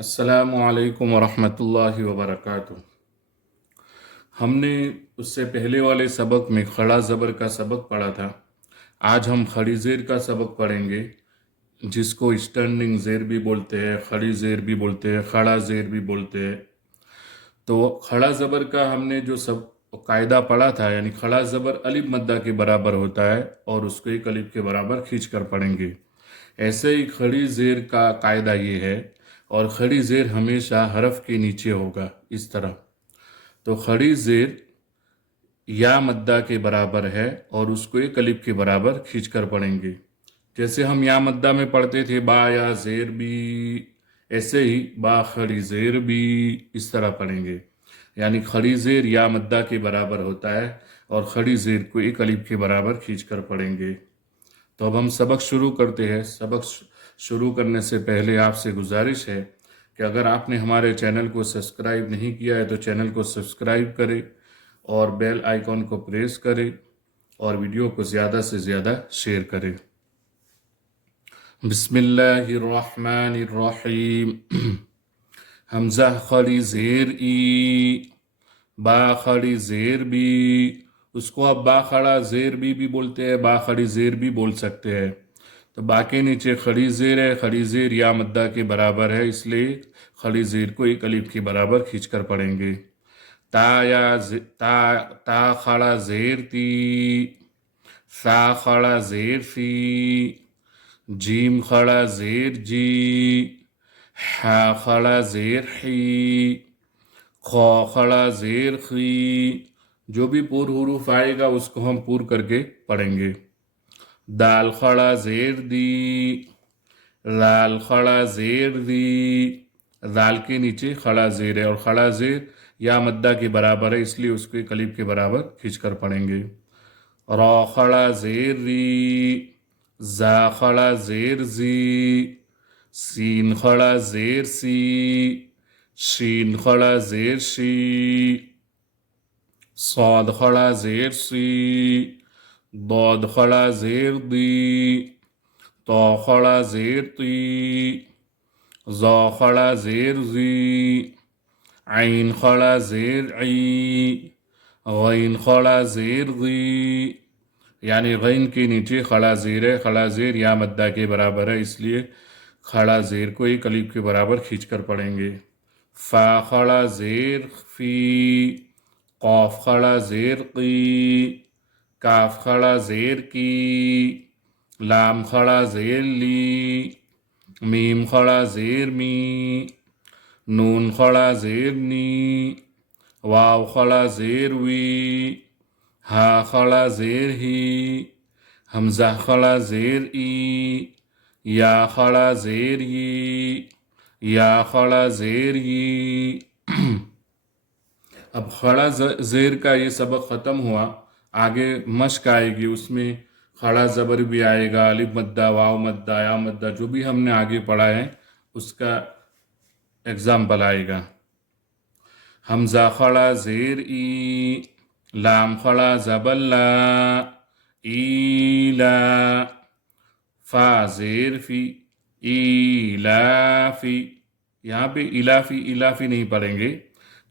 अस्सलामु अलैकुम वरहमतुल्लाहि वबरकातुह। हमने उससे पहले वाले सबक में खड़ा ज़बर का सबक पढ़ा था। आज हम खड़ी ज़ेर का सबक पढ़ेंगे, जिसको स्टैंडिंग ज़ेर भी बोलते हैं, खड़ी ज़ेर भी बोलते हैं, खड़ा ज़ेर भी बोलते हैं। तो खड़ा ज़बर का हमने जो सब कायदा पढ़ा था, यानी खड़ा ज़बर अलिफ मद्दा के बराबर होता है और उसको एक अलिफ के बराबर खींच कर पढ़ेंगे। ऐसे ही खड़ी ज़ेर का कायदा ये है, और खड़ी ज़ेर हमेशा हरफ के नीचे होगा, इस तरह। तो खड़ी ज़ेर या मद्दा के बराबर है और उसको एक अलिफ के बराबर खींच कर पढ़ेंगे। जैसे हम या मद्दा में पढ़ते थे बा या ज़ेर भी, ऐसे ही बा खड़ी ज़ेर भी इस तरह पढ़ेंगे। यानी खड़ी ज़ेर या मद्दा के बराबर होता है और खड़ी ज़ेर को एक अलिफ के बराबर खींच कर पढ़ेंगे। तो अब हम सबक शुरू करते हैं। सबक शुरू करने से पहले आपसे गुजारिश है कि अगर आपने हमारे चैनल को सब्सक्राइब नहीं किया है तो चैनल को सब्सक्राइब करें और बेल आइकॉन को प्रेस करें और वीडियो को ज़्यादा से ज़्यादा शेयर करें। बिस्मिल्लाहिर्रहमानिर्रहीम। हमज़ा खड़ी ज़ेर ई, बा खड़ी ज़ेर बी। उसको अब बा खड़ा ज़ेर भी बोलते हैं, बा खड़ी ज़ेर भी बोल सकते हैं। तो बा के नीचे खड़ी ज़ेर है, खड़ी ज़ेर या मद्दा के बराबर है, इसलिए खड़ी ज़ेर को एक अलिफ के बराबर खींच कर पढ़ेंगे। ता खड़ा ज़ेर ती, सा खड़ा ज़ेर सी, जीम खड़ा ज़ेर जी, हा खड़ा ज़ेर ही, खौ खड़ा ज़ेर खी। जो भी पूर हुरूफ आएगा उसको हम पूर करके पढ़ेंगे। दाल खड़ा ज़ेर दी, लाल खड़ा ज़ेर दी। दाल के नीचे खड़ा ज़ेर है और खड़ा ज़ेर या मद्दा के बराबर है, इसलिए उसको एक अलिफ के बराबर खींच कर पढ़ेंगे। रा खड़ा ज़ेर री, जा खड़ा ज़ेर जी, सीन खड़ा ज़ेर सी, शीन खड़ा ज़ेर शी, साद खड़ा ज़ेर सी, दाद खड़ा ज़ेर दी, तो खड़ा ज़ेर ती, ज़ा खड़ा ज़ेर जी, आइन खड़ा ज़ेर ई, गैन खड़ा ज़ेर गी। यानी गैन के नीचे खड़ा ज़ेर है, खड़ा ज़ेर या मद्दा के बराबर है, इसलिए खड़ा ज़ेर को एक अलिफ के बराबर खींच कर पढ़ेंगे। फा खड़ा ज़ेर फी, कौफ खड़ा ज़ेर की, काफ खड़ा ज़ेर की, लाम खड़ा ज़ेर ली, मीम खड़ा ज़ेर मी, नून खड़ा ज़ेर नी, वाव खड़ा ज़ेर वी, हा खड़ा ज़ेर ही, हमज़ा खड़ा ज़ेर ई, या खड़ा ज़ेर ई, या खड़ा ज़ेर ई। अब खड़ा ज़ेर का ये सबक ख़त्म हुआ, आगे मश्क आएगी, उसमें खड़ा ज़बर भी आएगा, अलिफ मद्दा, वाव मद्दा, या मद्दा, जो भी हमने आगे पढ़ा है उसका एग्जाम्पल आएगा। हमज़ा खड़ा ज़ेर ई, लाम खड़ा ज़बल्ला, ईला, फा ज़ेर फी, ईलाफी। यहाँ पे इलाफी इलाफी नहीं पढ़ेंगे,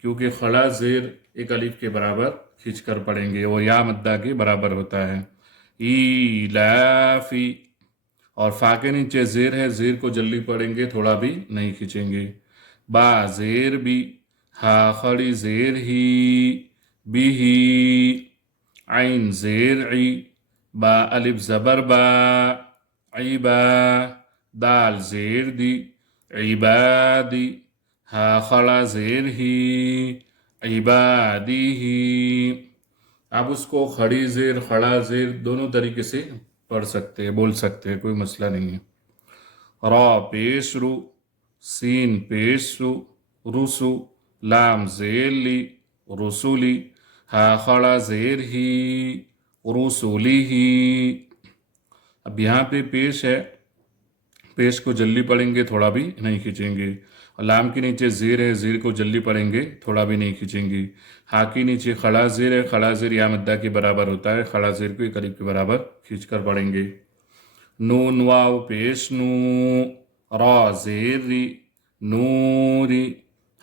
क्योंकि खड़ा ज़ेर एक अलिफ के बराबर खींच कर पढ़ेंगे, वो या मद्दा के बराबर होता है। ईलाफी। और फा के नीचे ज़ेर है, ज़ेर को जल्दी पढ़ेंगे, थोड़ा भी नहीं खींचेंगे। बा ज़ेर बी, हा खड़ी ज़ेर ही, बिही, आइन ज़ेर ई, बा अलिफ ज़बर बा, ईबा, दाल ज़ेर दी, इबादी, हा खड़ा ज़ेर ही, इबादी ही। आप उसको खड़ी ज़ेर, खड़ा ज़ेर दोनों तरीके से पढ़ सकते हैं, बोल सकते हैं, कोई मसला नहीं है। रा पेश रू, सीन पेश रू, रुसु, लाम ज़ेर ली, रसुली, हा खड़ा ज़ेर ही, रसुली ही। अब यहाँ पे पेश है, पेश को जल्दी पढ़ेंगे, थोड़ा भी नहीं खींचेंगे। और लाम के नीचे ज़ेर है, ज़ेर को जल्दी पढ़ेंगे, थोड़ा भी नहीं खींचेंगे। हा के नीचे खड़ा ज़ेर है, खड़ा ज़ेर या मद्दा के बराबर होता है, खड़ा ज़ेर को एक अलिफ के बराबर खींच कर पढ़ेंगे। नून वाव पेश नू, रा ज़ेर री, نوری،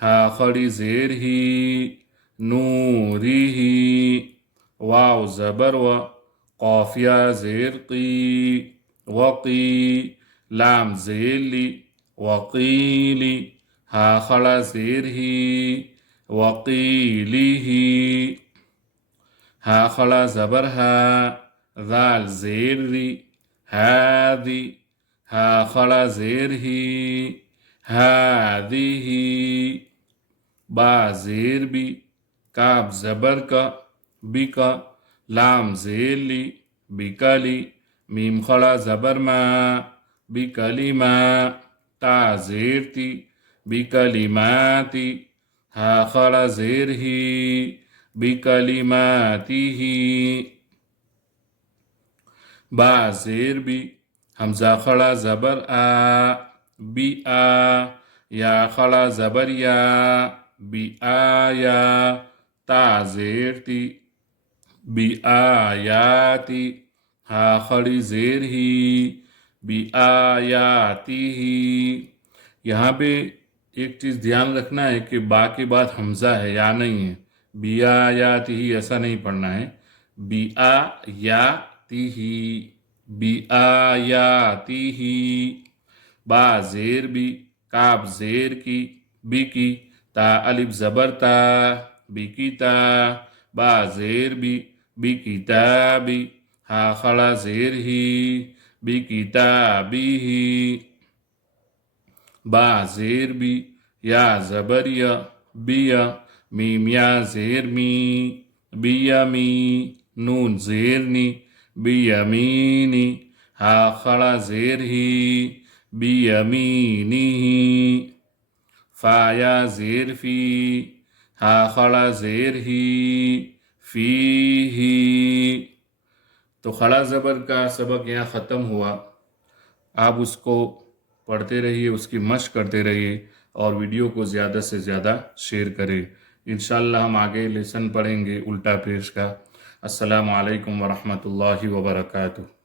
ہا خڑی زیر ہی، نوری ہی، واو زبر و، قاف یا زیر قی، وقی، لام زیر لی، وقیلی، ہا خڑا زیر ہی، وقیلی ہی، ہا خڑا زبر ہا، ذال زیر ری، ہادی، ہا خڑا زیر ہی، ہادی، با زیر بی، کاف زبر کا، بی کا، لام زیر لی، بکلی، میم خڑا زبر ما، بکلمہ، تا زیر تی، بکلماتی، ہا خڑا زیر ہی، بکلماتی ہی، با زیر بی، حمزہ خڑا زبر آ، بی آ، یا خڑا زبر یا، بی آیا، تا زیر تی، بی آیاتی، ہا خڑی زیر ہی، بی آیاتی ہی۔ یہاں پہ ایک چیز دھیان رکھنا ہے کہ با کے بعد حمزہ ہے، یا نہیں ہے، بی آیاتی ہی ایسا نہیں پڑھنا ہے، بی آیاتی ہی، بی آیاتی ہی، با زیر بی، کاف زیر کی، بی کی، تا الف زبر تا، بی کی تا، با زیر بی، بی کتابی، ہا خڑا زیر ہی، بی کتابی ہی، با زیر بی، یا زبر یا، بیا، میم یا زیر می، بیمی، نون زیر نی، بیمینی، ہا خڑا زیر ہی، بیمینی، فا یا زیر فی، ہا خڑا زیر ہی، فی ہی۔ تو خڑا زبر کا سبق یہاں ختم ہوا۔ آپ اس کو پڑھتے رہیے، اس کی مشق کرتے رہیے، اور ویڈیو کو زیادہ سے زیادہ شیئر کریں۔ انشاءاللہ ہم آگے لیسن پڑھیں گے الٹا پیش کا۔ السلام علیکم ورحمۃ اللہ وبرکاتہ۔